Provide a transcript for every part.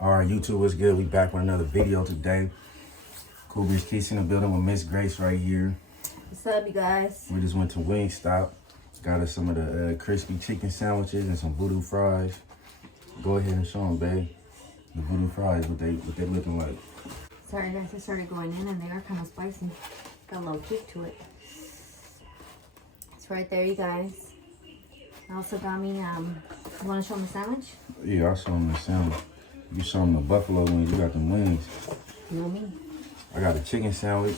Alright, YouTube, what's good? We back with another video today. CoolBreezeQuis in the building with Miss Grace right here. What's up, you guys? We just went to Wingstop. Got us some of the crispy chicken sandwiches and some voodoo fries. Go ahead and show them, babe. The voodoo fries, what they looking like. Sorry, guys, I started going in and they are kind of spicy. Got a little kick to it. It's right there, you guys. I also got me, you want to show them the sandwich? Yeah, I'll show them the sandwich. You show them the buffalo wings, you got them wings. You know me. I got a chicken sandwich.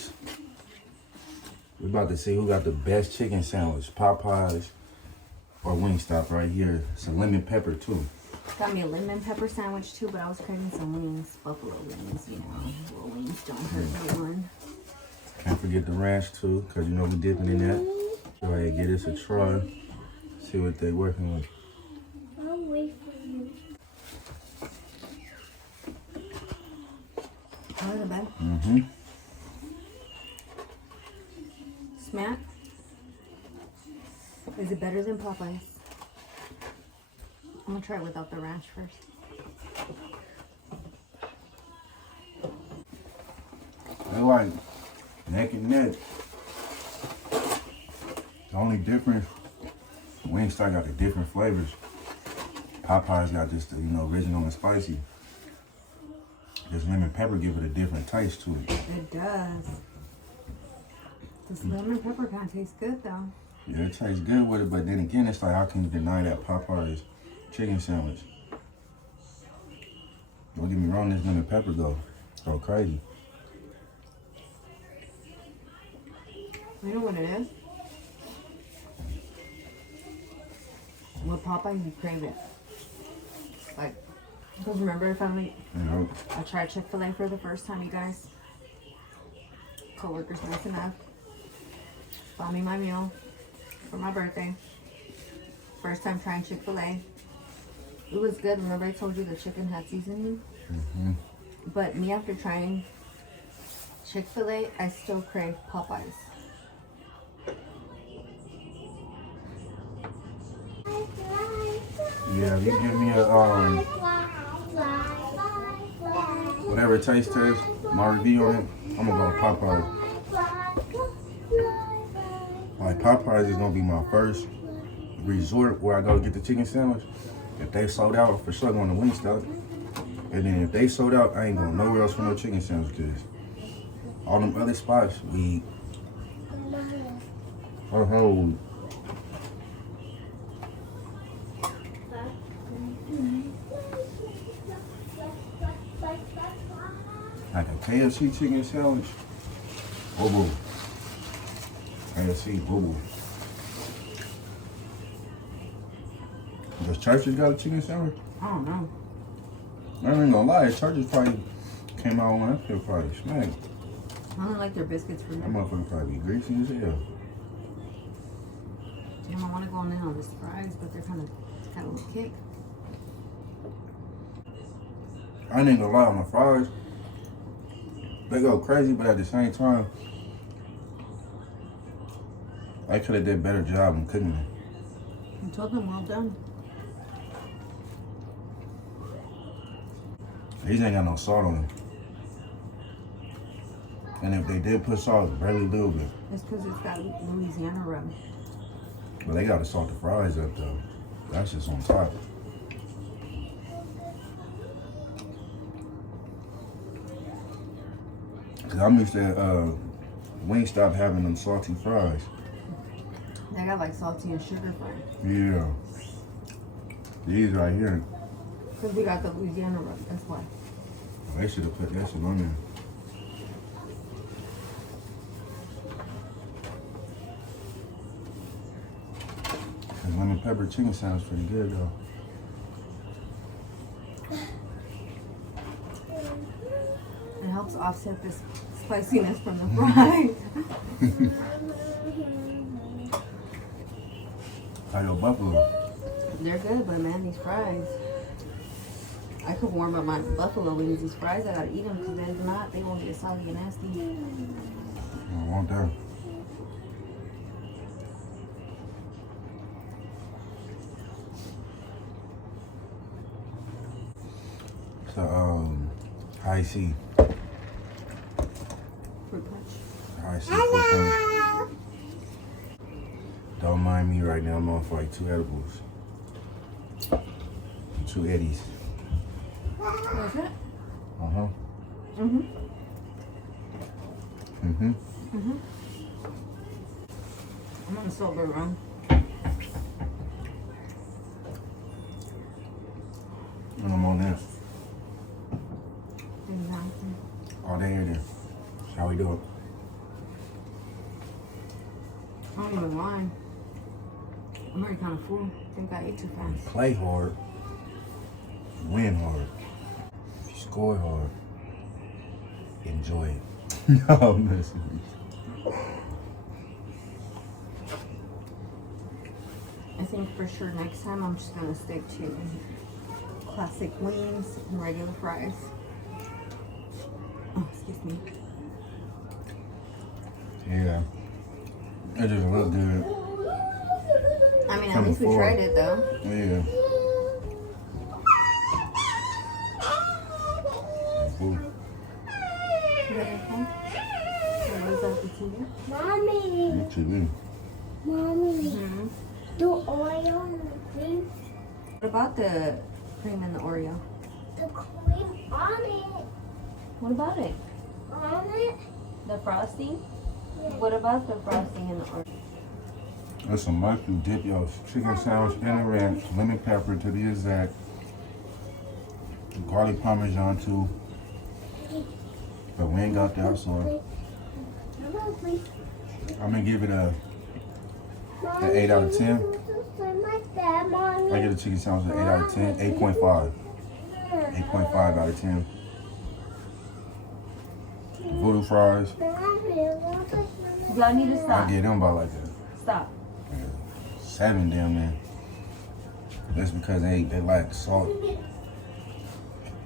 We're about to see who got the best chicken sandwich, Popeyes or Wingstop right here. It's a lemon pepper too. Got me a lemon pepper sandwich too, but I was craving some wings, buffalo wings, you know. Little wings don't hurt no one. Can't forget the ranch too, cause you know we dipping in that. Go ahead, give this a try. See what they working with. I'll wait for you. How is it, babe? Mm-hmm. Smack? Is it better than Popeyes? I'm gonna try it without the ranch first. They're like neck and neck. The only difference, Wingstop got the different flavors. Popeyes got just the, original and spicy. This lemon pepper give it a different taste to it. It does. This lemon pepper kind of tastes good though. Yeah, it tastes good with it, but then again, it's like, how can you deny that Popeyes chicken sandwich? Don't get me wrong, this lemon pepper go crazy. You know what it is? With Popeyes, you crave it. Like, because remember I tried Chick-fil-A for the first time, you guys. Coworkers nice enough. Bought me my meal for my birthday. First time trying Chick-fil-A. It was good. Remember I told you the chicken had seasoning? Mm-hmm. But me, after trying Chick-fil-A, I still crave Popeyes. Yeah, if you give me a whatever taste test, my review on it, I'm gonna go with Popeyes. Like Popeyes is gonna be my first resort where I go to get the chicken sandwich. If they sold out, for sure going to Wingstop. And then if they sold out, I ain't going nowhere else for no chicken sandwich, because all them other spots, we like a KFC chicken sandwich. Boo boo. KFC boo boo. Does Church's got a chicken sandwich? I don't know. I ain't gonna lie, Church's probably came out when that shit probably smacked. I don't like their biscuits for That me. motherfucker probably be greasy as hell. Damn, I want to go in on this fries, but they're kind of got a little kick. I ain't gonna lie, on the fries, they go crazy, but at the same time, I could have did a better job in cooking them. I told them, well done. These ain't got no salt on them. And if they did put salt, it's barely a little bit. It's because it's got Louisiana rub. But they gotta salt the fries up though. That's just on top. Cause I'm used to Wingstop having them salty fries. They got like salty and sugar fries. Yeah. These right here, Because we got the Louisiana rub, that's why. they should have put that shit on there. And lemon pepper chicken sounds pretty good though. It helps offset this spiciness from the fries. How your buffalo? They're good, but man, these fries. I could warm up my buffalo wings. These fries, I gotta eat them because if not, they won't get soggy and nasty. I want that. The high C. Fruit punch. High C fruit punch. Don't mind me right now. I'm on for like 2 edibles. 2 Eddies. What's it? Uh-huh. Mm-hmm. Mm-hmm. Mm-hmm. I'm on a sober run. And I'm on this. Exactly. All day every day. That's how we do it. I don't even lie. I'm already kind of full. I think I ate too fast. Play hard. Win hard. Score hard. Enjoy it. No, I'm messing with you. I think for sure next time I'm just gonna stick to classic wings and regular fries. Oh, excuse me. Yeah. It just look good. I mean, at Coming least we forward. tried it though. Yeah. Ooh. You got your phone? Or what is that, the TV? Mommy, TV. mommy, Mm-hmm. the oil on the cream, What about the cream and the Oreo? the cream on it, What about it? on it. The frosting? What about the frosting and the Oreo? That's some mushroom dip, yo. Chicken sandwich in a ranch, lemon pepper to be exact. Garlic parmesan too. But we ain't got that, so Mama, please. I'm gonna give it a Mommy, 8 out of 10. like that, mommy. I give the chicken sandwich an 8 out of 10. 8.5. 8.5 out of 10. Voodoo fries, Y'all need to I stop. get them by like a Stop. 7 damn man. That's because they lack salt.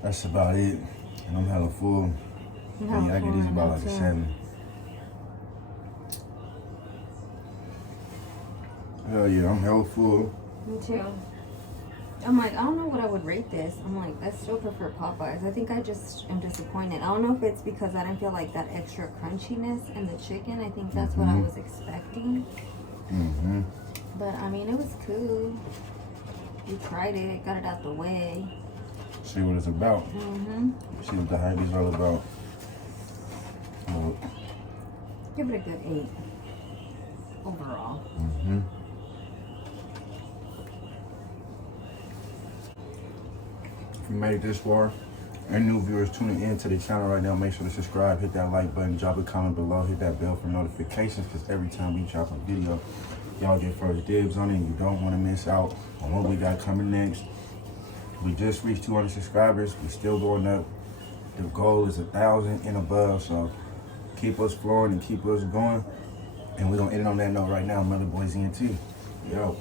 That's about it. And I'm hella full. Yeah, I get these about like a 7. Hell yeah, I'm hella full. Me too. I'm like, I don't know what I would rate this. I'm like, I still prefer Popeyes. I think I just am disappointed. I don't know if it's because I didn't feel like that extra crunchiness in the chicken. I think that's what I was expecting. Mm-hmm. But I mean, it was cool. We tried it, got it out the way. See what it's about. Mm-hmm. See what the hype is all about. Give it a good 8 overall. Mm-hmm. If you made it this far, any new viewers tuning in to the channel right now, make sure to subscribe, hit that like button, drop a comment below, hit that bell for notifications, because every time we drop a video, y'all get first dibs on it, and you don't want to miss out on what we got coming next. We just reached 200 subscribers. We're still going up. The goal is 1,000 and above, so keep us flowing and keep us going. And we're going to end it on that note right now. Millerboyzent. Yo.